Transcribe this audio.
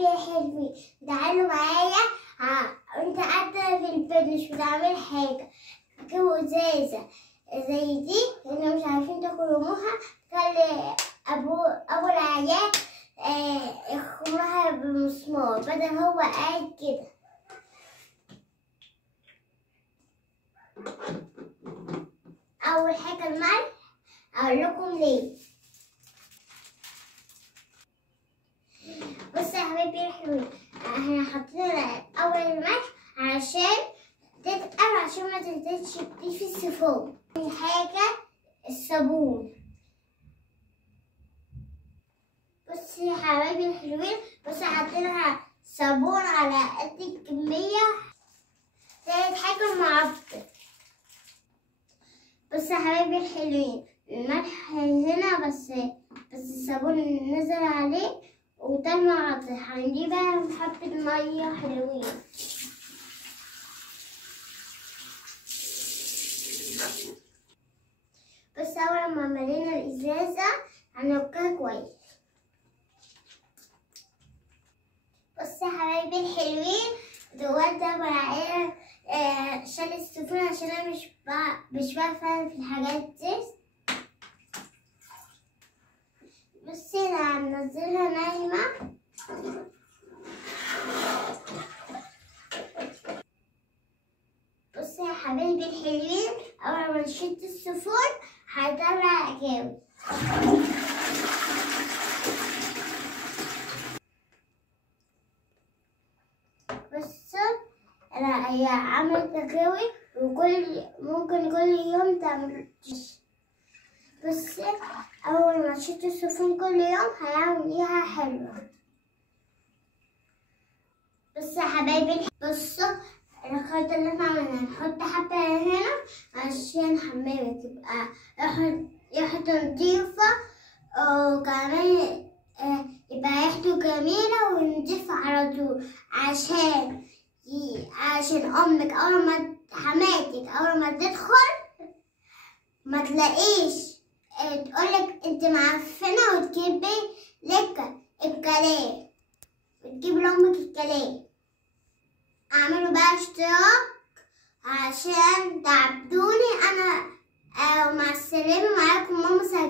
حبايبي يا حلوين، تعالوا معايا. انت قاعدة في البيت مش بتعمل حاجة، جيبوا ازازة زي دي اللي مش عارفين تخرموها، خلي ابو العيال يخرمها بمسمار بدل هو قاعد كده. اول حاجة الملح، اقول لكم ليه. بص يا حبايبي الحلوين، احنا حطينا اول الملح عشان تتقل، عشان ما تنزلش كتير في السيفون. تاني حاجة الصابون. بص يا حبايبي الحلوين، بص حطينا صابون على قد الكمية. تالت حاجة المعطر. بص يا حبايبي الحلوين، الملح هنا بس الصابون نزل عليه، وده المعطر. هنجيبها حبة مية حلوين. بس أول ما ملينا الإزازة هنفكها كويس. بص يا حبايبي الحلوين، دلوقتي العيلة شال السفون عشان أنا مش بفهم في الحاجات دي. بصي أنا هنزلها نايمة. بصي يا حبايبي الحلوين، أول ما نشد السفون هيطلع جاوي. بصوا هي عملت جاوي، ممكن كل يوم تعمل. بصي أول ما نشد السفون كل يوم هيعمل ليها حلوة. بص يا حبايبي، بصوا الخلطة اللي احنا عملناها، نحط حبة هنا عشان حمامك تبقى ريحته نضيفة، وكمان يبقى ريحته جميلة ونضيفة على طول، عشان أمك حماتك أول ما تدخل ما تلاقيش تقولك انت معفنة وتجيبي لك الكلام، وتجيب لأمك الكلام. اعملوا بقى اشتراك عشان تعبدوني انا، ومع السلامة. معاكم ماما سعد.